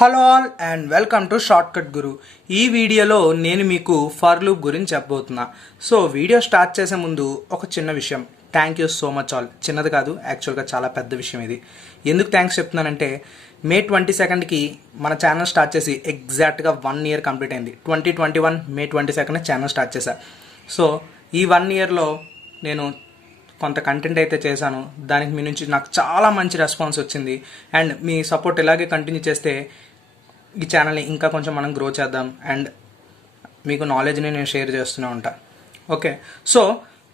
Hello all and welcome to shortcut Guru. ఈ వీడియోలో నేను మీకు ఫర్ లూప్ గురించి చెప్పబోతున్నా. సో వీడియో స్టార్ట్ చేసే ముందు ఒక చిన్న విషయం. Thank you so much all. చిన్నది కాదు, యాక్చువల్గా చాలా పెద్ద విషయం ఇది. ఎందుకు థ్యాంక్స్ చెప్తున్నానంటే మే 22కి మన ఛానల్ స్టార్ట్ చేసి ఎగ్జాక్ట్గా 1 year కంప్లీట్ అయింది. 2021 మే 22 ఛానల్ స్టార్ట్ చేశా. సో ఈ 1 yearలో నేను కొంత కంటెంట్ అయితే చేశాను. దానికి మీ నుంచి నాకు చాలా మంచి రెస్పాన్స్ వచ్చింది. అండ్ మీ సపోర్ట్ ఇలాగే కంటిన్యూ చేస్తే ఈ ఛానల్ని ఇంకా కొంచెం మనం గ్రో చేద్దాం. అండ్ మీకు నాలెడ్జ్ని నేను షేర్ చేస్తూనే ఉంటా. ఓకే, సో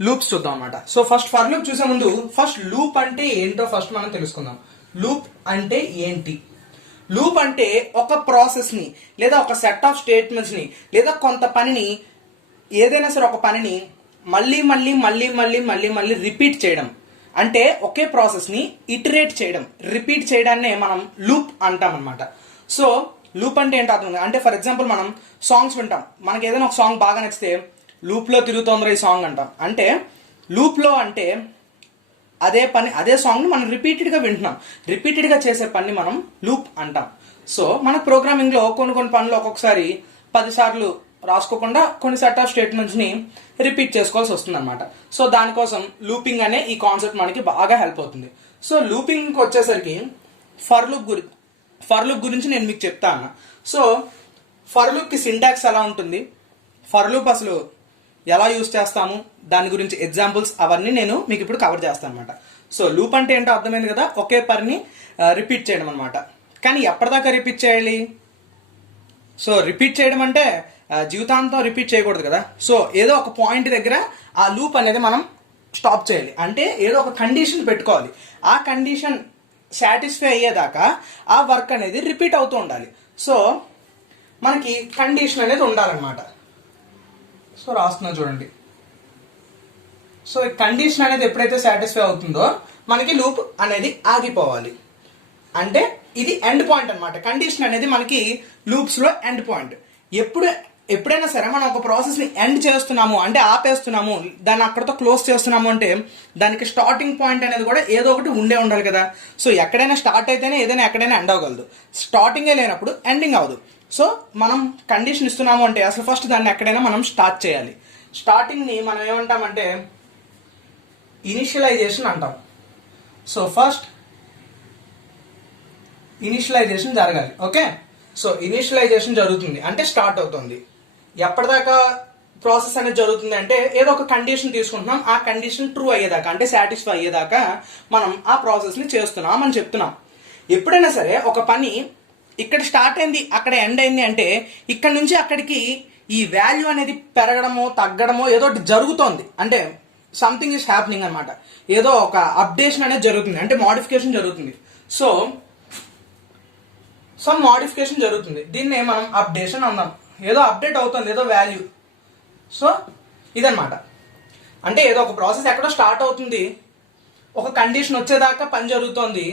లూప్స్ చూద్దాం అన్నమాట. సో ఫస్ట్ ఫర్ లూప్ చూసే ముందు ఫస్ట్ లూప్ అంటే ఏంటో ఫస్ట్ మనం తెలుసుకుందాం. లూప్ అంటే ఏంటి? లూప్ అంటే ఒక ప్రాసెస్ని లేదా ఒక సెట్ ఆఫ్ స్టేట్మెంట్స్ని లేదా కొంత పనిని, ఏదైనా సరే ఒక పనిని మళ్ళీ మళ్ళీ మళ్ళీ మళ్ళీ మళ్ళీ మళ్ళీ రిపీట్ చేయడం. అంటే ఒకే ప్రాసెస్ని ఇటరేట్ చేయడం, రిపీట్ చేయడాన్నే మనం లూప్ అంటాం అనమాట. సో లూప్ అంటే ఏంటో అర్థం. అంటే ఫర్ ఎగ్జాంపుల్ మనం సాంగ్స్ వింటాం. మనకి ఏదైనా ఒక సాంగ్ బాగా నచ్చితే లూప్లో తిరుగుతోందిరా ఈ సాంగ్ అంటాం. అంటే లూప్లో అంటే అదే పని, అదే సాంగ్ని మనం రిపీటెడ్గా వింటున్నాం. రిపీటెడ్గా చేసే పని మనం లూప్ అంటాం. సో మన ప్రోగ్రామింగ్లో కొన్ని పనులు ఒక్కొక్కసారి 10 సార్లు రాసుకోకుండా కొన్ని సెట్ ఆఫ్ స్టేట్మెంట్స్ని రిపీట్ చేసుకోవాల్సి వస్తుంది అనమాట. సో దానికోసం లూపింగ్ అనే ఈ కాన్సెప్ట్ మనకి బాగా హెల్ప్ అవుతుంది. సో లూపింగ్కి వచ్చేసరికి ఫర్ లూప్ గురించి నేను మీకు చెప్తా అన్న. సో ఫర్ లూప్కి సింటాక్స్ ఎలా ఉంటుంది, ఫర్ లూప్ అసలు ఎలా యూజ్ చేస్తాము, దాని గురించి ఎగ్జాంపుల్స్ అవన్నీ నేను మీకు ఇప్పుడు కవర్ చేస్తాను అనమాట. సో లూప్ అంటే ఏంటో అర్థమైంది కదా, ఒకే పనిని రిపీట్ చేయడం అనమాట. కానీ ఎప్పటిదాకా రిపీట్ చేయాలి? సో రిపీట్ చేయడం అంటే జీవితాంతం రిపీట్ చేయకూడదు కదా. సో ఏదో ఒక పాయింట్ దగ్గర ఆ లూప్ అనేది మనం స్టాప్ చేయాలి. అంటే ఏదో ఒక కండిషన్ పెట్టుకోవాలి. ఆ కండిషన్ సాటిస్ఫై అయ్యేదాకా ఆ వర్క్ అనేది రిపీట్ అవుతూ ఉండాలి. సో మనకి కండిషన్ అనేది ఉండాలన్నమాట. సో రాస్తున్నా చూడండి. సో ఈ కండిషన్ అనేది ఎప్పుడైతే సాటిస్ఫై అవుతుందో మనకి లూప్ అనేది ఆగిపోవాలి. అంటే ఇది ఎండ్ పాయింట్ అనమాట. కండిషన్ అనేది మనకి లూప్స్లో ఎండ్ పాయింట్. ఎప్పుడైనా సరే మనం ఒక ప్రాసెస్ని ఎండ్ చేస్తున్నాము అంటే ఆపేస్తున్నాము, దాన్ని అక్కడతో క్లోజ్ చేస్తున్నాము అంటే దానికి స్టార్టింగ్ పాయింట్ అనేది కూడా ఏదో ఒకటి ఉండాలి కదా. సో ఎక్కడైనా స్టార్ట్ అయితేనే ఏదైనా ఎక్కడైనా ఎండ్ అవ్వగలదు. స్టార్టింగే లేనప్పుడు ఎండింగ్ అవ్వదు. సో మనం కండిషన్ ఇస్తున్నాము అంటే అసలు ఫస్ట్ దాన్ని ఎక్కడైనా మనం స్టార్ట్ చేయాలి. స్టార్టింగ్ని మనం ఏమంటామంటే ఇనిషియలైజేషన్ అంటాం. సో ఫస్ట్ ఇనిషియలైజేషన్ జరగాలి. ఓకే, సో ఇనిషియలైజేషన్ జరుగుతుంది అంటే స్టార్ట్ అవుతుంది. ఎప్పటిదాకా ప్రాసెస్ అనేది జరుగుతుంది అంటే ఏదో ఒక కండిషన్ తీసుకుంటున్నాం, ఆ కండిషన్ ట్రూ అయ్యేదాకా అంటే సాటిస్ఫై అయ్యేదాకా మనం ఆ ప్రాసెస్ని చేస్తున్నాం అని చెప్తున్నాం. ఎప్పుడైనా సరే ఒక పని ఇక్కడ స్టార్ట్ అయింది అక్కడ ఎండ్ అయింది అంటే ఇక్కడ నుంచి అక్కడికి ఈ వాల్యూ అనేది పెరగడమో తగ్గడమో ఏదో ఒకటి జరుగుతోంది. అంటే సంథింగ్ ఈస్ హ్యాపెనింగ్ అనమాట. ఏదో ఒక అప్డేషన్ అనేది జరుగుతుంది, అంటే మోడిఫికేషన్ జరుగుతుంది. సో సమ్ మోడిఫికేషన్ జరుగుతుంది, దీన్నే మనం అప్డేషన్ అందాం. ఏదో అప్డేట్ అవుతుంది, ఏదో వాల్యూ. సో ఇదన్నమాట. అంటే ఏదో ఒక ప్రాసెస్ ఎక్కడో స్టార్ట్ అవుతుంది, ఒక కండిషన్ వచ్చేదాకా పని జరుగుతోంది.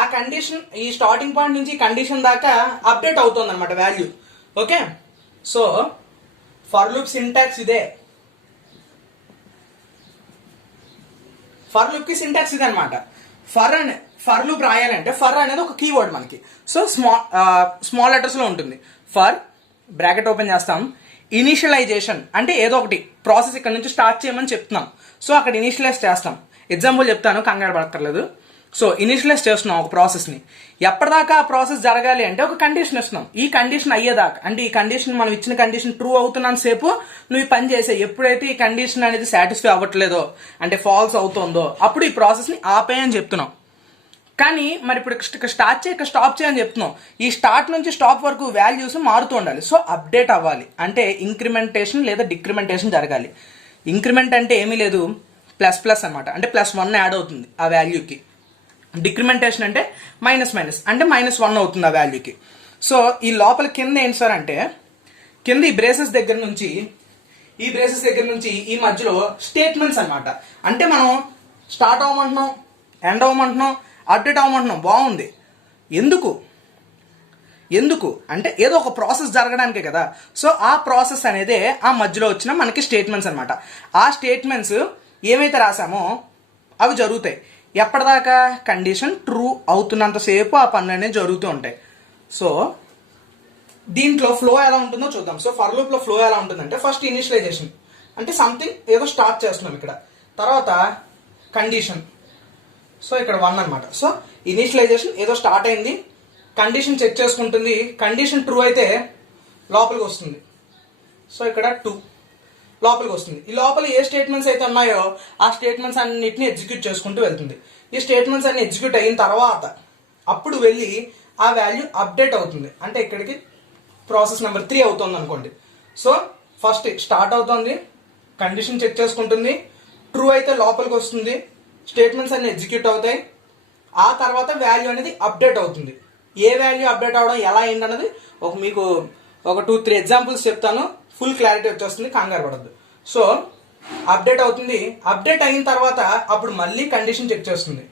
ఆ కండిషన్ ఈ స్టార్టింగ్ పాయింట్ నుంచి కండిషన్ దాకా అప్డేట్ అవుతుంది అనమాట value. Okay, so for loop syntax ఇదే. ఫర్ లూప్కి సింటాక్స్ ఇదే అనమాట. ఫర్ లూప్ రాయాలంటే ఫర్ అనేది ఒక కీవర్డ్ మనకి. సో స్మాల్ లెటర్స్లో ఉంటుంది. ఫర్ బ్రాకెట్ ఓపెన్ చేస్తాం. ఇనిషియలైజేషన్ అంటే ఏదో ఒకటి ప్రాసెస్ ఇక్కడ నుంచి స్టార్ట్ చేయమని చెప్తున్నాం. సో అక్కడ ఇనిషియలైజ్ చేస్తాం. ఎగ్జాంపుల్ చెప్తాను, కంగారు పడక్కర్లేదు. సో ఇనిషియలైజ్ చేస్తున్నాం ఒక ప్రాసెస్ని. ఎప్పటిదాకా ఆ ప్రాసెస్ జరగాలి అంటే ఒక కండిషన్ ఇస్తున్నాం. ఈ కండిషన్ అయ్యేదాకా అంటే ఈ కండిషన్ మనం ఇచ్చిన కండిషన్ ట్రూ అవుతున్నంత సేపు నువ్వు ఈ పని చేసే. ఎప్పుడైతే ఈ కండిషన్ అనేది సాటిస్ఫై అవ్వట్లేదో అంటే ఫాల్స్ అవుతుందో అప్పుడు ఈ ప్రాసెస్ని ఆపేయని చెప్తున్నాం. కానీ మరి ఇప్పుడు స్టార్ట్ చేయక స్టాప్ చేయని చెప్తున్నాం. ఈ స్టార్ట్ నుంచి స్టాప్ వరకు వాల్యూస్ మారుతూ ఉండాలి. సో అప్డేట్ అవ్వాలి అంటే ఇంక్రిమెంటేషన్ లేదా డిక్రిమెంటేషన్ జరగాలి. ఇంక్రిమెంట్ అంటే ఏమీ లేదు, ప్లస్ అనమాట. అంటే +1 యాడ్ అవుతుంది ఆ వాల్యూకి. డిక్రిమెంటేషన్ అంటే మైనస్ అంటే -1 అవుతుంది ఆ వాల్యూకి. సో ఈ లోపల కింద ఏంటి సార్ అంటే కింద ఈ బ్రేసెస్ దగ్గర నుంచి ఈ మధ్యలో స్టేట్మెంట్స్ అనమాట. అంటే మనం స్టార్ట్ అవ్వమంటున్నాం, ఎండ్ అవ్వమంటున్నాం, అప్డేట్ అవ్వమంటున్నాం. బాగుంది. ఎందుకు అంటే ఏదో ఒక ప్రాసెస్ జరగడానికే కదా. సో ఆ ప్రాసెస్ అనేది ఆ మధ్యలో వచ్చిన మనకి స్టేట్మెంట్స్ అనమాట. ఆ స్టేట్మెంట్స్ ఏమైతే రాసామో అవి జరుగుతాయి. ఎప్పటిదాకా కండిషన్ ట్రూ అవుతున్నంతసేపు ఆ పనులు అనేవి జరుగుతూ ఉంటాయి. సో దీంట్లో ఫ్లో ఎలా ఉంటుందో చూద్దాం. సో ఫర్ లూప్ లో ఫ్లో ఎలా ఉంటుందంటే ఫస్ట్ ఇనిషియలైజేషన్ అంటే సంథింగ్ ఏదో స్టార్ట్ చేస్తున్నాం ఇక్కడ, తర్వాత కండిషన్, సో ఇక్కడ 1 అనమాట. సో ఇనిషియలైజేషన్ ఏదో స్టార్ట్ అయింది, కండిషన్ చెక్ చేసుకుంటుంది, కండిషన్ ట్రూ అయితే లోపలికి వస్తుంది. సో ఇక్కడ 2 లోపలికి వస్తుంది. ఈ లోపల ఏ స్టేట్మెంట్స్ అయితే ఉన్నాయో ఆ స్టేట్మెంట్స్ అన్నిటిని ఎగ్జిక్యూట్ చేసుకుంటూ వెళ్తుంది. ఈ స్టేట్మెంట్స్ అన్ని ఎగ్జిక్యూట్ అయిన తర్వాత అప్పుడు వెళ్ళి ఆ వాల్యూ అప్డేట్ అవుతుంది. అంటే ఇక్కడికి ప్రాసెస్ నెంబర్ 3 అవుతుంది అనుకోండి. సో ఫస్ట్ స్టార్ట్ అవుతుంది, కండిషన్ చెక్ చేసుకుంటుంది, ట్రూ అయితే లోపలికి వస్తుంది, స్టేట్మెంట్స్ అన్ని ఎగ్జిక్యూట్ అవుతాయి, ఆ తర్వాత వాల్యూ అనేది అప్డేట్ అవుతుంది. ఏ వాల్యూ అప్డేట్ అవడం ఎలా అయిందన్నది మీకు ఒక 2-3 ఎగ్జాంపుల్స్ చెప్తాను, ఫుల్ క్లారిటీ వచ్చేస్తుంది, కంగారు పడద్దు. సో అప్డేట్ అవుతుంది, అప్డేట్ అయిన తర్వాత అప్పుడు మళ్ళీ కండిషన్ చెక్ చేస్తుంది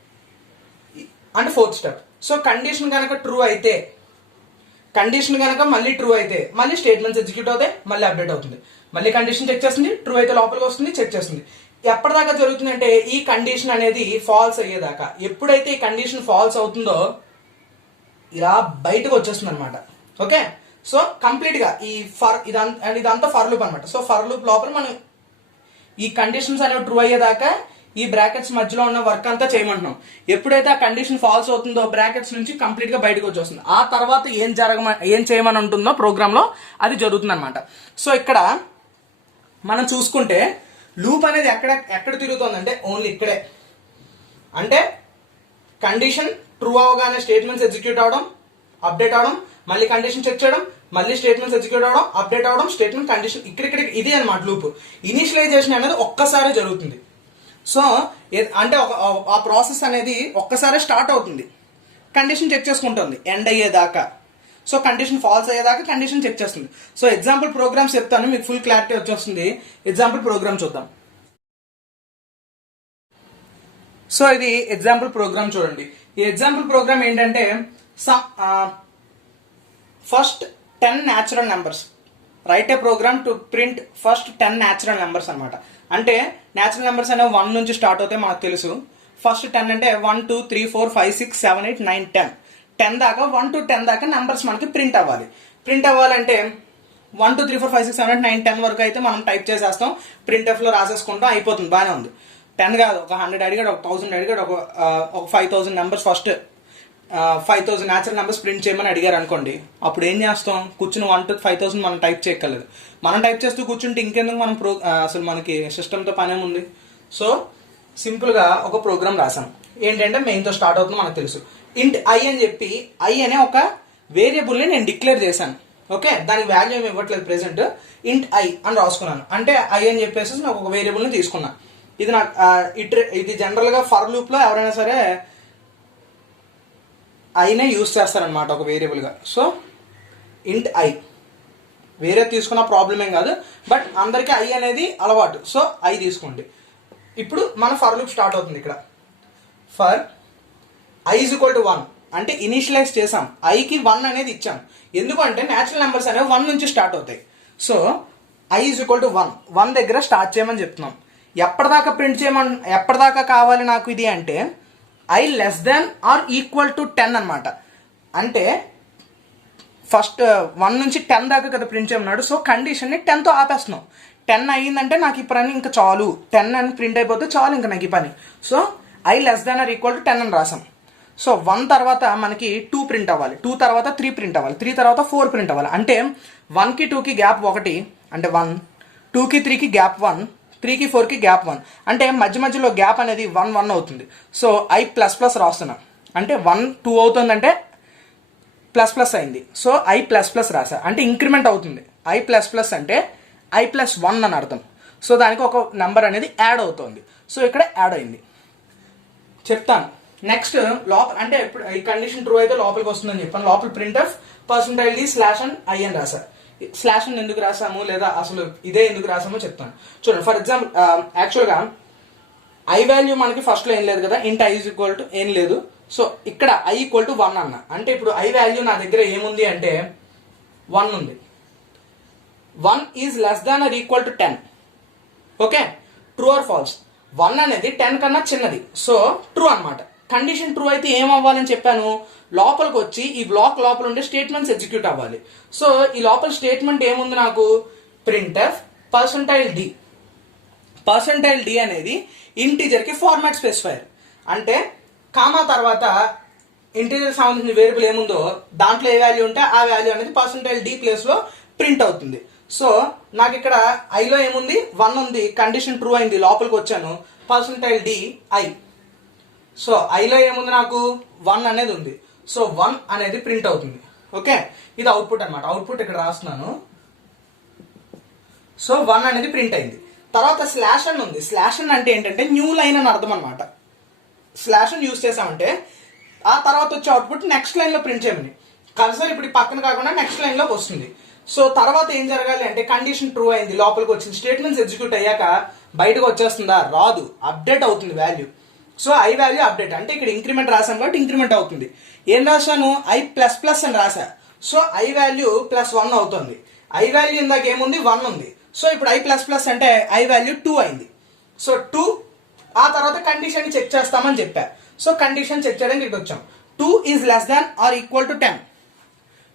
అంటే 4th స్టెప్. సో కండిషన్ కనుక ట్రూ అయితే, కండిషన్ కనుక మళ్ళీ ట్రూ అయితే మళ్ళీ స్టేట్మెంట్స్ ఎగ్జిక్యూట్ అవుతాయి, మళ్ళీ అప్డేట్ అవుతుంది, మళ్ళీ కండిషన్ చెక్ చేస్తుంది, ట్రూ అయితే లోపలికి వస్తుంది, చెక్ చేస్తుంది. ఎప్పటిదాకా జరుగుతుందంటే ఈ కండిషన్ అనేది ఫాల్స్ అయ్యేదాకా. ఎప్పుడైతే ఈ కండిషన్ ఫాల్స్ అవుతుందో ఇలా బయటకు వచ్చేస్తుంది అనమాట. ఓకే, సో కంప్లీట్ గా ఈ ఇదంతా ఫర్ లూప్ అనమాట. సో ఫర్ లూప్ లోపల మనం ఈ కండిషన్స్ అనేవి ట్రూ అయ్యేదాకా ఈ బ్రాకెట్స్ మధ్యలో ఉన్న వర్క్ అంతా చేయమంటున్నాం. ఎప్పుడైతే ఆ కండిషన్ ఫాల్స్ అవుతుందో బ్రాకెట్స్ నుంచి కంప్లీట్ గా బయటకు వచ్చేస్తుంది. ఆ తర్వాత ఏం చేయమని ఉంటుందో ప్రోగ్రామ్ లో అది జరుగుతుంది అనమాట. సో ఇక్కడ మనం చూసుకుంటే లూప్ అనేది ఎక్కడ తిరుగుతుందంటే ఓన్లీ ఇక్కడే. అంటే కండిషన్ ట్రూ అవగానే స్టేట్మెంట్స్ ఎగ్జిక్యూట్ అవడం, అప్డేట్ అవడం, మళ్ళీ కండిషన్ చెక్ చేయడం, మళ్ళీ స్టేట్మెంట్స్ ఎగ్జిక్యూట్ అవడం, అప్డేట్ అవడం, స్టేట్మెంట్ కండిషన్ ఇక్కడ ఇదే అనమాట లూప్. ఇనిషియలైజేషన్ అనేది ఒక్కసారి జరుగుతుంది. సో అంటే ఆ ప్రాసెస్ అనేది ఒక్కసారి స్టార్ట్ అవుతుంది, కండిషన్ చెక్ చేసుకుంటుంది ఎండ్ అయ్యేదాకా. సో కండిషన్ ఫాల్స్ అయ్యేదాకా కండిషన్ చెక్ చేస్తుంది. సో ఎగ్జాంపుల్ ప్రోగ్రామ్స్ చెప్తాను, మీకు ఫుల్ క్లారిటీ వచ్చేస్తుంది. ఎగ్జాంపుల్ ప్రోగ్రామ్ చూద్దాం. సో ఇది ఎగ్జాంపుల్ ప్రోగ్రామ్ చూడండి. ఈ ఎగ్జాంపుల్ ప్రోగ్రామ్ ఏంటంటే first 10 natural numbers, right a program to print first 10 natural numbers అనమాట. అంటే న్యాచురల్ నెంబర్స్ అనేవి 1 నుంచి స్టార్ట్ అవుతాయి మనకు తెలుసు. ఫస్ట్ 10 అంటే 1 2 3 4 5 6 7 8 9 10 10 దాకా 1 to 10 దాకా నెంబర్స్ మనకి ప్రింట్ అవ్వాలి. ప్రింట్ అవ్వాలంటే 1 2 3 4 5 6 7 8 9 10 వరకు అయితే మనం టైప్ చేసేస్తాం, ప్రింట్ ఎఫ్ లో రాసేసుకుంటాం, అయిపోతుంది, బాగానే ఉంది. 10 కాదు, ఒక 100 అడిగాడు, ఒక 1000 అడిగాడు, ఒక 5000 numbers, first 5000 natural numbers print చేయమని అడిగారు అనుకోండి. అప్పుడు ఏం చేస్తాం, కూర్చుని 1 to 5000 మనం టైప్ చేయగలదు. మనం టైప్ చేస్తూ కూర్చుంటే ఇంకెందుకు మనం అసలు మనకి సిస్టమ్తో పనేముంది. సో సింపుల్గా ఒక ప్రోగ్రామ్ రాసాం, ఏంటంటే మెయిన్తో స్టార్ట్ అవుతుంది మనకు తెలుసు. ఇంట్ ఐ అని చెప్పి ఐ అనే ఒక వేరియబుల్ని నేను డిక్లేర్ చేశాను. ఓకే, దానికి వాల్యూ ఏమి ఇవ్వట్లేదు, ప్రెసెంట్ ఇంట్ ఐ అని రాసుకున్నాను. అంటే ఐ అని చెప్పేసి నాకు ఒక వేరియబుల్ని తీసుకున్నా. ఇది నాకు ఇది జనరల్గా ఫర్ లూప్లో ఎవరైనా సరే ఐనే యూజ్ చేస్తారనమాట ఒక వేరియబుల్గా. సో ఇంట్ ఐ వేరే తీసుకున్న ప్రాబ్లం ఏం కాదు, బట్ అందరికీ ఐ అనేది అలవాటు. సో ఐ తీసుకోండి. ఇప్పుడు మన ఫర్ లూప్ స్టార్ట్ అవుతుంది. ఇక్కడ for I is equal to 1 అంటే ఇనిషియలైజ్ చేసాం, ఐకి 1 అనేది ఇచ్చాం. ఎందుకంటే న్యాచురల్ నెంబర్స్ అనేవి 1 నుంచి స్టార్ట్ అవుతాయి. So I is equal to 1 దగ్గర స్టార్ట్ చేయమని చెప్తున్నాం. ఎప్పటిదాకా ప్రింట్ చేయమని, ఎప్పటిదాకా కావాలి నాకు ఇది అంటే I less than or equal to 10 అనమాట. అంటే ఫస్ట్ 1 నుంచి 10 దాకా కదా ప్రింట్ చేయమన్నాడు. సో కండిషన్ని 10తో ఆపేస్తున్నాం. 10 అయ్యిందంటే నాకు ఈ పని ఇంకా చాలు, 10 అని ప్రింట్ అయిపోతే చాలు ఇంకా నాకు ఈ పని. So I less than or equal to 10 అని రాసాం. సో 1 తర్వాత మనకి 2 ప్రింట్ అవ్వాలి, 2 తర్వాత 3 ప్రింట్ అవ్వాలి, 3 తర్వాత 4 ప్రింట్ అవ్వాలి. అంటే 1కి 2కి గ్యాప్ 1 అంటే 1, 2కి 3కి గ్యాప్ 1, 3కి 4కి గ్యాప్ 1. అంటే మధ్యలో గ్యాప్ అనేది 1 1 అవుతుంది. సో ఐ ప్లస్ ప్లస్ రాస్తున్నా. అంటే 1 2 అవుతుందంటే ప్లస్ ప్లస్ అయింది. సో ఐ ప్లస్ ప్లస్ రాసా అంటే ఇంక్రిమెంట్ అవుతుంది. ఐ ప్లస్ ప్లస్ అంటే ఐ ప్లస్ 1 అని అర్థం. సో దానికి ఒక నెంబర్ అనేది యాడ్ అవుతుంది. సో ఇక్కడ యాడ్ అయింది, చెప్తాను నెక్స్ట్. లోపల అంటే ఎప్పుడు ఈ కండిషన్ ట్రూ అయితే లోపలికి వస్తుందని చెప్పాను. లోపల print of percentile slash and I అని రాసా. స్లాష్ అని ఎందుకు రాసాము లేదా అసలు ఇదే ఎందుకు రాసామో చెప్తాను చూడండి. ఫర్ ఎగ్జాంపుల్ యాక్చువల్గా ఐ వాల్యూ మనకి ఫస్ట్లో ఏం లేదు కదా, ఇంట్ ఐ ఈజ్ ఈక్వల్ టు ఏం లేదు. సో ఇక్కడ ఐ ఈక్వల్ టు 1 అన్న. అంటే ఇప్పుడు ఐ వాల్యూ నా దగ్గర ఏముంది అంటే 1 ఉంది. 1 is less than or equal to 10. Okay, true or false. 1 అనేది 10 కన్నా చిన్నది, సో ట్రూ అనమాట. కండిషన్ ట్రూ అయితే ఏం అవ్వాలని చెప్పాను, లోపలికి వచ్చి ఈ బ్లాక్ లోపల ఉండే స్టేట్మెంట్స్ ఎగ్జిక్యూట్ అవ్వాలి. సో ఈ లోపల స్టేట్మెంట్ ఏముంది నాకు, ప్రింట్ఎఫ్ %d. %d అనేది ఇంటీజర్కి ఫార్మాట్ స్పెసిఫైర్. అంటే కామా తర్వాత ఇంటీజర్ సంబంధించిన వేరియబుల్ ఏముందో దాంట్లో ఏ వాల్యూ ఉంటే ఆ వాల్యూ అనేది %d ప్లేస్లో ప్రింట్ అవుతుంది. సో నాకు ఇక్కడ ఐలో ఏముంది, 1 ఉంది, కండిషన్ ట్రూ అయింది, లోపలికి వచ్చాను, %d i. సో ఐలో ఏముంది నాకు 1 అనేది ఉంది. సో 1 అనేది ప్రింట్ అవుతుంది. ఓకే, ఇది అవుట్పుట్ అనమాట. అవుట్పుట్ ఇక్కడ రాస్తున్నాను. సో 1 అనేది ప్రింట్ అయింది. తర్వాత స్లాష్ అని ఉంది. స్లాష్ అని అంటే ఏంటంటే న్యూ లైన్ అని అర్థం అనమాట. స్లాష్ అని యూజ్ చేసామంటే ఆ తర్వాత వచ్చే అవుట్పుట్ నెక్స్ట్ లైన్లో ప్రింట్ చేయమని. కర్సర్ ఇప్పుడు పక్కన కాకుండా నెక్స్ట్ లైన్లోకి వస్తుంది. సో తర్వాత ఏం జరగాలి అంటే కండిషన్ ట్రూ అయింది, లోపలికి వచ్చింది, స్టేట్మెంట్స్ ఎగ్జిక్యూట్ అయ్యాక బయటకు వచ్చేస్తుందా, రాదు, అప్డేట్ అవుతుంది value. So I value update అంటే ఇక్కడ ఇంక్రిమెంట్ రాసాం కాబట్టి ఇంక్రిమెంట్ అవుతుంది. ఏం రాశాను, i++ అని రాసా. సో ఐ వాల్యూ +1 అవుతుంది. ఐ వాల్యూ ఇందాక ఏముంది, 1 ఉంది. సో ఇప్పుడు i++ అంటే ఐ వాల్యూ 2 అయింది. సో 2 ఆ తర్వాత కండిషన్ చెక్ చేస్తామని చెప్పా. సో కండిషన్ చెక్ చేయడానికి ఇక్కడ వచ్చాం. 2 ≤ 10.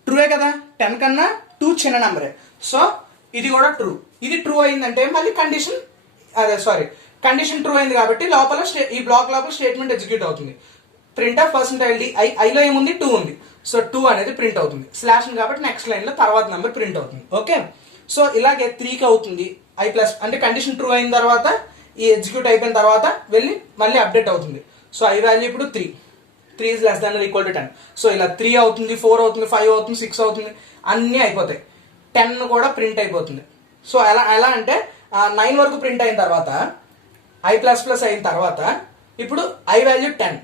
ట్రూయే కదా, 10 కన్నా 2 చిన్న నెంబరే. సో ఇది కూడా ట్రూ. ఇది ట్రూ అయిందంటే మళ్ళీ కండిషన్ ట్రూ అయింది కాబట్టి లోపల ఈ బ్లాక్ లోపల స్టేట్మెంట్ ఎగ్జిక్యూట్ అవుతుంది. ప్రింట్ఎఫ్ %d ఐలో ఏముంది, 2 ఉంది. సో 2 అనేది ప్రింట్ అవుతుంది. స్లాష్ కాబట్టి నెక్స్ట్ లైన్లో తర్వాత నెంబర్ ప్రింట్ అవుతుంది. ఓకే, సో ఇలాగే 3కి అవుతుంది. అంటే కండిషన్ ట్రూ అయిన తర్వాత ఈ ఎగ్జిక్యూట్ అయిపోయిన తర్వాత వెళ్ళి మళ్ళీ అప్డేట్ అవుతుంది. సో ఐ వాల్యూ ఇప్పుడు 3 ≤ 10. సో ఇలా 3 అవుతుంది, 4 అవుతుంది, 5 అవుతుంది, 6 అవుతుంది, అన్నీ అయిపోతాయి. 10 కూడా ప్రింట్ అయిపోతుంది. సో ఎలా అంటే 9 వరకు ప్రింట్ అయిన తర్వాత i++ అయిన తర్వాత ఇప్పుడు ఐ వాల్యూ 10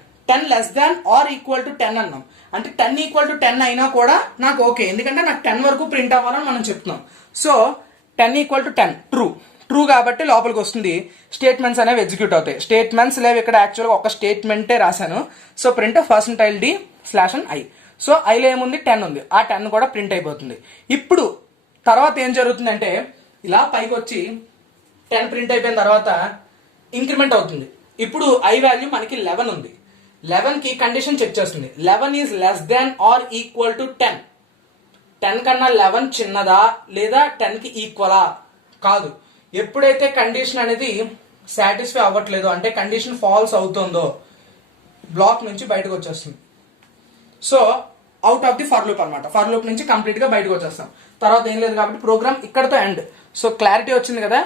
≤ 10 అన్నాం. అంటే 10 = 10 అయినా కూడా నాకు ఓకే, ఎందుకంటే నాకు 10 వరకు ప్రింట్ అవ్వాలని మనం చెప్తున్నాం. సో 10 = 10 ట్రూ కాబట్టి లోపలికి వస్తుంది, స్టేట్మెంట్స్ అనేవి ఎగ్జిక్యూట్ అవుతాయి. స్టేట్మెంట్స్ లేవు ఇక్కడ, యాక్చువల్గా ఒక స్టేట్మెంటే రాశాను. So printf %d/i. సో ఐలో ఏముంది, 10 ఉంది, ఆ 10 కూడా ప్రింట్ అయిపోతుంది. ఇప్పుడు తర్వాత ఏం జరుగుతుందంటే ఇలా పైకి వచ్చి 10 ప్రింట్ అయిపోయిన తర్వాత ఇంక్రిమెంట్ అవుతుంది. ఇప్పుడు ఐ వాల్యూ మనకి 11 ఉంది. 11కి కండిషన్ చెక్ చేస్తుంది. 11 ≤ 10. 10 కన్నా 11 చిన్నదా లేదా 10కి ఈక్వలా కాదు. ఎప్పుడైతే కండిషన్ అనేది సాటిస్ఫై అవ్వట్లేదో అంటే కండిషన్ ఫాల్స్ అవుతుందో బ్లాక్ నుంచి బయటకు వచ్చేస్తుంది. So out of the for loop అనమాట. ఫర్ లూప్ నుంచి కంప్లీట్ గా బయటకు వచ్చేస్తాం. తర్వాత ఏం లేదు కాబట్టి ప్రోగ్రామ్ ఇక్కడతో ఎండ్. సో క్లారిటీ వచ్చింది కదా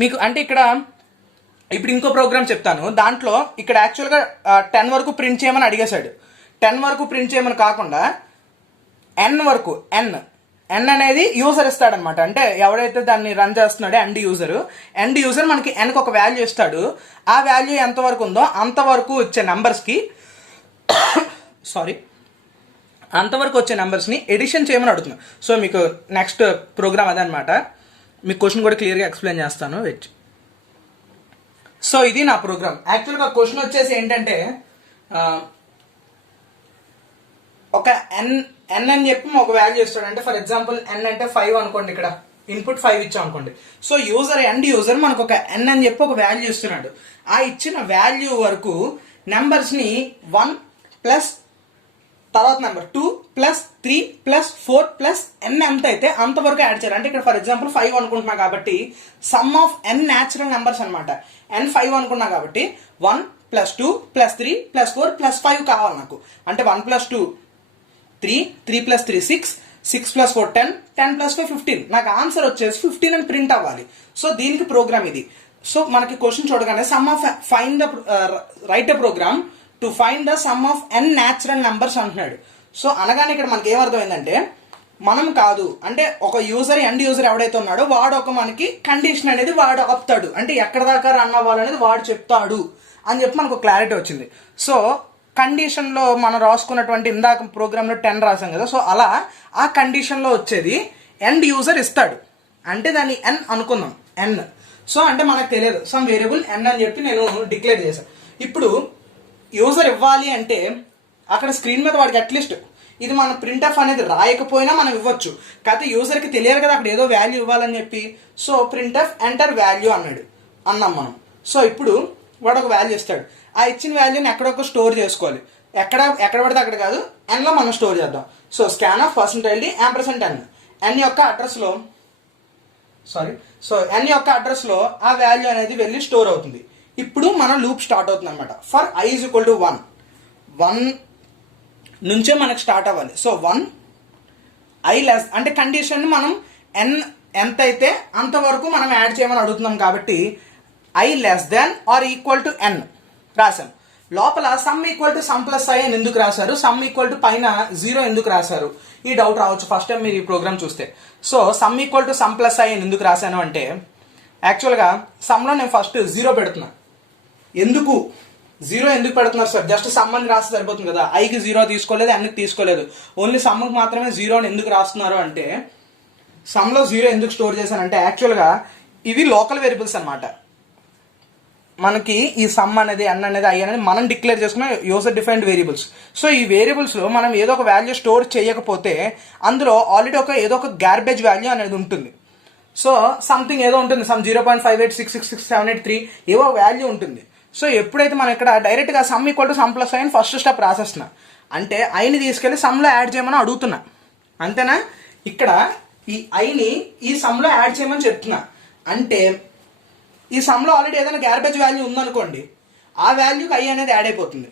మీకు. అంటే ఇక్కడ ఇప్పుడు ఇంకో ప్రోగ్రామ్ చెప్తాను. దాంట్లో ఇక్కడ యాక్చువల్గా 10 వరకు ప్రింట్ చేయమని అడిగేశాడు. 10 వరకు ప్రింట్ చేయమని కాకుండా n వరకు n అనేది యూజర్ ఇస్తాడనమాట. అంటే ఎవరైతే దాన్ని రన్ చేస్తున్నాడో ఎండ్ యూజర్ మనకి nకి ఒక వాల్యూ ఇస్తాడు. ఆ వాల్యూ ఎంతవరకు ఉందో అంతవరకు వచ్చే నెంబర్స్కి అంతవరకు వచ్చే నెంబర్స్ని ఎడిషన్ చేయమని అడుగుతున్నాను. సో మీకు నెక్స్ట్ ప్రోగ్రామ్ అదనమాట. మీకు క్వశ్చన్ కూడా క్లియర్గా ఎక్స్ప్లెయిన్ చేస్తాను. వెయిట్. సో ఇది నా ప్రోగ్రామ్. యాక్చువల్గా క్వశ్చన్ వచ్చేసి ఏంటంటే ఒక n అని చెప్పి ఒక వాల్యూ ఇస్తాడు. అంటే ఫర్ ఎగ్జాంపుల్ n అంటే 5 అనుకోండి, ఇక్కడ ఇన్పుట్ 5 ఇచ్చాం అనుకోండి. సో ఎండ్ యూజర్ మనకు ఒక n అని చెప్పి ఒక వాల్యూ ఇస్తున్నాడు. ఆ ఇచ్చిన వాల్యూ వరకు నెంబర్స్ని 1 ప్లస్ తర్వాత number 2 plus 3 plus 4 plus n ఎంత అయితే అంతవరకు యాడ్ చేయాలి. అంటే ఇక్కడ ఫర్ ఎగ్జాంపుల్ 5 అనుకుంటున్నా కాబట్టి some of n natural numbers అనమాట. n 5 అనుకున్నా కాబట్టి 1 ప్లస్ 2 ప్లస్ 3 ప్లస్ 4 ప్లస్ 5 కావాలి నాకు. అంటే 1 ప్లస్ 2 3, 3 ప్లస్ 3 6, 6 ప్లస్ 4 10, 10 ప్లస్ 5 15. నాకు ఆన్సర్ వచ్చేసి 15 అని ప్రింట్ అవ్వాలి. సో దీనికి ప్రోగ్రామ్ ఇది. సో మనకి క్వశ్చన్ చూడగానే right a program to find the sum of n natural numbers అంటున్నాడు. సో అనగానే ఇక్కడ మనకి ఏమర్థమైందంటే మనం కాదు, అంటే ఒక ఎండ్ యూజర్ ఎవడైతే ఉన్నాడో వాడు ఒక మనకి కండిషన్ అనేది వాడు ఆపుతాడు. అంటే ఎక్కడ దాకా రన్ అవ్వాలనేది వాడు చెప్తాడు అని చెప్పి మనకు క్లారిటీ వచ్చింది. సో కండిషన్లో మనం రాసుకున్నటువంటి ఇందాక ప్రోగ్రాంలో 10 రాసాం కదా. సో అలా ఆ కండిషన్లో వచ్చేది ఎండ్ యూజర్ ఇస్తాడు. అంటే దాన్ని n అనుకుందాం, n. సో అంటే మనకు తెలియదు, సమ్ వేరియబుల్ n అని చెప్పి నేను డిక్లేర్ చేశాను. ఇప్పుడు యూజర్ ఇవ్వాలి అంటే అక్కడ స్క్రీన్ మీద వాడికి అట్లీస్ట్ ఇది మన ప్రింట్ఎఫ్ అనేది రాయకపోయినా మనం ఇవ్వచ్చు. కాకపోతే యూజర్కి తెలియదు కదా అక్కడ ఏదో వాల్యూ ఇవ్వాలని చెప్పి. సో ప్రింట్ఎఫ్ ఎంటర్ వాల్యూ అన్నాం మనం. సో ఇప్పుడు వాడు ఒక వాల్యూ ఇస్తాడు. ఆ ఇచ్చిన వాల్యూని ఎక్కడొక్క స్టోర్ చేసుకోవాలి. ఎక్కడ పడితే అక్కడ కాదు, ఎన్లో మనం స్టోర్ చేద్దాం. So scanf percentile d ampersand n యొక్క అడ్రస్లో ఎన్ యొక్క అడ్రస్లో ఆ వాల్యూ అనేది వెళ్ళి స్టోర్ అవుతుంది. ఇప్పుడు మన లూప్ స్టార్ట్ అవుతుంది అనమాట. For i is equal to 1 నుంచే మనకు స్టార్ట్ అవ్వాలి. సో 1 i లెస్ అంటే కండిషన్ మనం n ఎంత అయితే అంతవరకు మనం యాడ్ చేయమని అడుగుతున్నాం కాబట్టి i less than or equal to n రాసాం. లోపల some equal to sum plus i అని ఎందుకు రాశారు, సమ్ ఈక్వల్ టు పైన 0 ఎందుకు రాశారు, ఈ డౌట్ రావచ్చు ఫస్ట్ టైం మీరు ఈ ప్రోగ్రామ్ చూస్తే. So some equal to sum plus i అని ఎందుకు రాశాను అంటే, యాక్చువల్గా సమ్లో నేను ఫస్ట్ 0 పెడుతున్నా. ఎందుకు 0 ఎందుకు పెడుతున్నారు సార్, జస్ట్ సమ్ అని రాస్తే సరిపోతుంది కదా, ఐకి 0 తీసుకోలేదు, ఎన్కి తీసుకోలేదు, ఓన్లీ సమ్కి మాత్రమే 0 అని ఎందుకు రాస్తున్నారు అంటే, సమ్లో 0 ఎందుకు స్టోర్ చేశానంటే యాక్చువల్గా ఇవి లోకల్ వేరియబుల్స్ అనమాట. మనకి ఈ సమ్ అనేది ఎన్ అనేది ఐ అనేది మనం డిక్లేర్ చేసుకున్న యూజర్ డిఫైన్డ్ వేరియబుల్స్. సో ఈ వేరియబుల్స్లో మనం ఏదో ఒక వాల్యూ స్టోర్ చేయకపోతే అందులో ఆల్రెడీ ఏదో ఒక గార్బేజ్ వాల్యూ అనేది ఉంటుంది. సో సంథింగ్ ఏదో ఉంటుంది, సమ్ 0.58666783 ఏవో వాల్యూ ఉంటుంది. సో ఎప్పుడైతే మనం ఇక్కడ డైరెక్ట్గా some equal to sum plus I అని ఫస్ట్ స్టెప్ రాసేస్తున్నా అంటే ఐని తీసుకెళ్ళి సమ్లో యాడ్ చేయమని అడుగుతున్నా, అంతేనా. ఇక్కడ ఈ ఐని ఈ సమ్లో యాడ్ చేయమని చెప్తున్నా అంటే ఈ సమ్లో ఆల్రెడీ ఏదైనా గ్యార్బేజ్ వాల్యూ ఉందనుకోండి, ఆ వాల్యూకి ఐ అనేది యాడ్ అయిపోతుంది.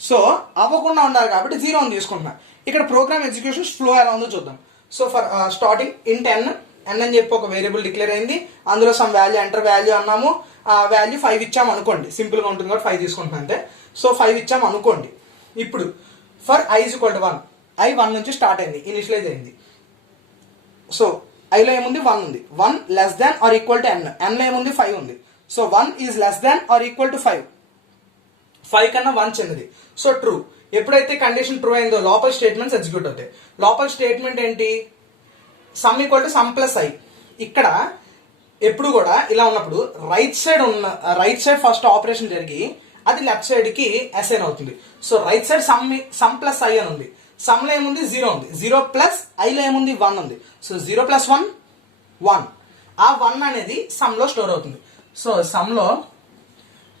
సో అవ్వకుండా ఉండాలి కాబట్టి 0 అని తీసుకుంటున్నా. ఇక్కడ ప్రోగ్రామ్ ఎగ్జిక్యూషన్ ఫ్లో ఎలా ఉందో చూద్దాం. సో ఫర్ స్టార్టింగ్ ఇంట్ n అని చెప్పి ఒక వేరియబుల్ డిక్లేర్ అయింది, అందులో సమ్ వాల్యూ ఎంటర్ వాల్యూ అన్నాము, ఆ వాల్యూ 5 ఇచ్చాము అనుకోండి, సింపుల్గా ఉంటుంది కాబట్టి 5 తీసుకుంటున్నాం అంతే. సో 5 ఇచ్చాము అనుకోండి. ఇప్పుడు for i is equal to 1, i 1 నుంచి స్టార్ట్ అయింది, ఇనిషియలైజ్ అయింది. సో ఐలో ఏముంది 1 ఉంది, 1 less than or equal to n, nలో ఏముంది 5 ఉంది. So 1 is less than or equal to 5, 5 కన్నా 1 చిన్నది. So true. ఎప్పుడైతే కండిషన్ ట్రూ అయిందో లోపల స్టేట్మెంట్స్ ఎగ్జిక్యూట్ అవుతాయి. లోపల స్టేట్మెంట్ ఏంటి, some equal to sum plus I. ఇక్కడ ఎప్పుడు కూడా ఇలా ఉన్నప్పుడు రైట్ సైడ్ ఫస్ట్ ఆపరేషన్ జరిగి అది లెఫ్ట్ సైడ్ కి అసైన్ అవుతుంది. So right side some plus I అని ఉంది, సమ్ లో ఏముంది 0 ఉంది, 0 ప్లస్ ఐలో ఏముంది 1 ఉంది. సో 0 ప్లస్ 1 1, ఆ 1 అనేది సమ్ లో స్టోర్ అవుతుంది. సో సమ్ లో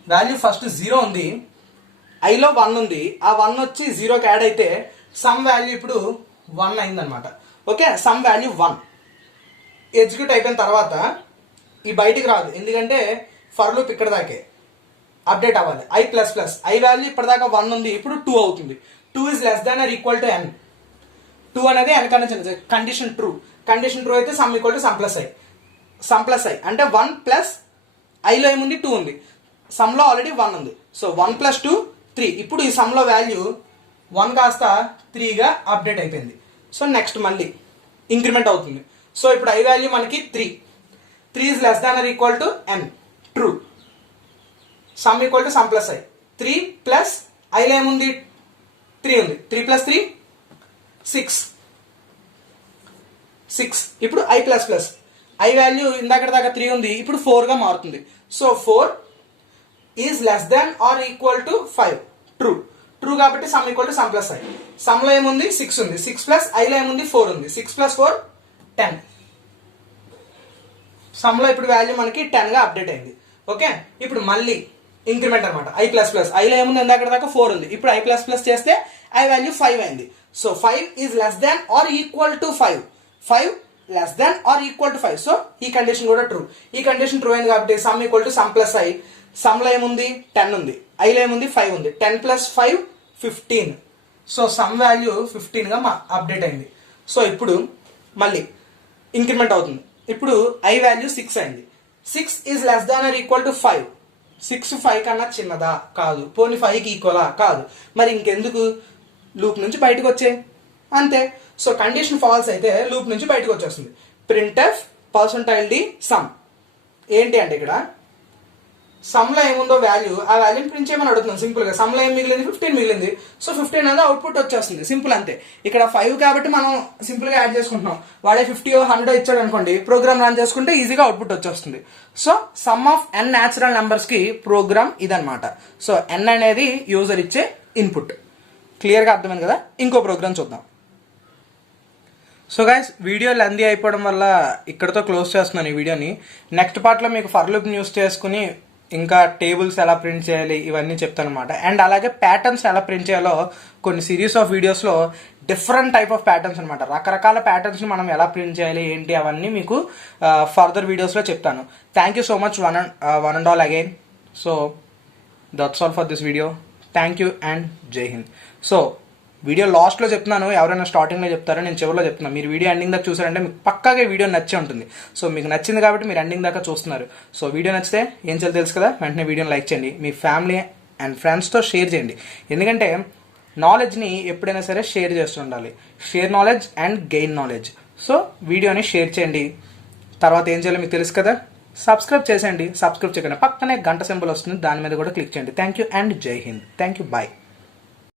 వాల్యూ ఫస్ట్ 0 ఉంది, ఐలో 1 ఉంది, ఆ 1 వచ్చి 0కి యాడ్ అయితే సమ్ వాల్యూ ఇప్పుడు 1 అయిందనమాట. ఓకే, సమ్ వాల్యూ 1 ఎగ్జిక్యూట్ అయిపోయిన తర్వాత ఈ బయటికి రాదు, ఎందుకంటే ఫర్ లూప్ ఇక్కడ దాకే అప్డేట్ అవ్వాలి. I plus plus i value ఇప్పటిదాకా 1 ఉంది, ఇప్పుడు 2 అవుతుంది. 2 is less than or equal to n, 2 అనేది n కన్నా చిన్నది. కండిషన్ ట్రూ అయితే some equal to sum plus I అంటే 1 ప్లస్ ఐలో ఏముంది 2 ఉంది, సమ్లో ఆల్రెడీ 1 ఉంది. So 1 plus 2 3. ఇప్పుడు ఈ సమ్లో వాల్యూ 1 కాస్త 3గా అప్డేట్ అయిపోయింది. సో నెక్స్ట్ మళ్ళీ ఇంక్రిమెంట్ అవుతుంది. సో ఇప్పుడు ఐ వాల్యూ మనకి 3 is less than or equal to n, true. Sum equal to sum plus i, 3 plus ఐలో ఏముంది 3 ఉంది, 3 ప్లస్ 3 6. ఇప్పుడు i plus plus i value ఇందాక దాకా 3 ఉంది, ఇప్పుడు 4గా మారుతుంది. So 4 is less than or equal to 5, true కాబట్టి sum equal to sum plus i. సమ్లో ఏముంది 6 ఉంది, 6 ప్లస్ ఐలో ఏముంది 4 ఉంది, 6 ప్లస్ 4 10. సమ్లో ఇప్పుడు వాల్యూ మనకి 10గా అప్డేట్ అయింది. ఓకే, ఇప్పుడు మళ్ళీ ఇంక్రిమెంట్ అనమాట. ఐ ప్లస్ ప్లస్ ఐలో ఏముంది ఇందాక దాకా 4 ఉంది, ఇప్పుడు ఐ ప్లస్ ప్లస్ చేస్తే ఐ వాల్యూ 5 అయింది. So 5 is less than or equal to 5 less than or equal to 5. So ఈ కండిషన్ కూడా ట్రూ. ఈ కండిషన్ ట్రూ అయింది కాబట్టి sum equal to sum plus i. సమ్లో ఏముంది 10 ఉంది, ఐలో ఏముంది 5 ఉంది, 10 ప్లస్ 5 15. సో సమ్ వాల్యూ 15గా అప్డేట్ అయింది. సో ఇప్పుడు మళ్ళీ ఇంక్రిమెంట్ అవుతుంది. ఇప్పుడు ఐ వాల్యూ 6 అయింది, 6 is less than or equal to 5. 6 5 కన్నా చిన్నదా, కాదు. పోనీ 5కి ఈక్వలా, కాదు. మరి ఇంకెందుకు, లూప్ నుంచి బయటకు వచ్చే అంతే. సో కండిషన్ ఫాల్స్ అయితే లూప్ నుంచి బయటకు వచ్చేస్తుంది. ప్రింట్ఎఫ్ పర్సెంటైల్ డి సమ్ ఏంటి అంటే ఇక్కడ సమ్లో ఏముందో వాల్యూ, ఆ వాల్యూని ప్రింట్ చేయమని అడుగుతున్నాం సింపుల్గా. సమ్లో ఏం మిగిలింది 15 మిగిలింది. సో 15 అనేది అవుట్పుట్ వచ్చేస్తుంది, సింపుల్ అంతే. ఇక్కడ 5 కాబట్టి మనం సింపుల్గా యాడ్ చేసుకుంటున్నాం. వాడే 50 100 ఇచ్చాడు అనుకోండి, ప్రోగ్రామ్ రన్ చేసుకుంటే ఈజీగా అవుట్పుట్ వచ్చేస్తుంది. So some of n natural నెంబర్స్కి ప్రోగ్రామ్ ఇదనమాట. సో n అనేది యూజర్ ఇచ్చే ఇన్పుట్. క్లియర్గా అర్థమైంది కదా. ఇంకో ప్రోగ్రామ్ చూద్దాం. సో గైస్, వీడియో లెందీ అయిపోవడం వల్ల ఇక్కడతో క్లోజ్ చేస్తున్నాను ఈ వీడియోని. నెక్స్ట్ పార్ట్లో మీకు ఫర్ లూప్ యూస్ చేసుకుని ఇంకా టేబుల్స్ ఎలా ప్రింట్ చేయాలి ఇవన్నీ చెప్తాను అనమాట. అండ్ అలాగే ప్యాటర్న్స్ ఎలా ప్రింట్ చేయాలో కొన్ని సిరీస్ ఆఫ్ వీడియోస్లో డిఫరెంట్ టైప్ ఆఫ్ ప్యాటర్న్స్ అనమాట, రకరకాల ప్యాటర్న్స్ని మనం ఎలా ప్రింట్ చేయాలి ఏంటి అవన్నీ మీకు ఫర్దర్ వీడియోస్లో చెప్తాను. Thank you so much one and all again. So that's all for this video. Thank you and జై హింద్. సో వీడియో లాస్ట్లో చెప్తున్నాను, ఎవరైనా స్టార్టింగ్లో చెప్తారో నేను చివరిలో చెప్తున్నాను. మీరు వీడియో ఎండింగ్ దాకా చూసారంటే మీకు పక్కాగా వీడియో నచ్చే ఉంటుంది. సో మీకు నచ్చింది కాబట్టి మీరు ఎండింగ్ దాకా చూస్తున్నారు. సో వీడియో నచ్చితే ఏం చేయాలో తెలుసు కదా, వెంటనే వీడియోని లైక్ చేయండి, మీ ఫ్యామిలీ అండ్ ఫ్రెండ్స్తో షేర్ చేయండి. ఎందుకంటే నాలెడ్జ్ని ఎప్పుడైనా సరే షేర్ చేస్తూ ఉండాలి. Share knowledge and gain knowledge. So వీడియోని షేర్ చేయండి. తర్వాత ఏం చేయాలో మీకు తెలుసు కదా, సబ్స్క్రైబ్ చేసేయండి. సబ్స్క్రైబ్ చేయకుండా పక్కనే గంట సింబల్ వస్తుంది, దాని మీద కూడా క్లిక్ చేయండి. థ్యాంక్ యూ అండ్ జై హింద్. Thank you, bye.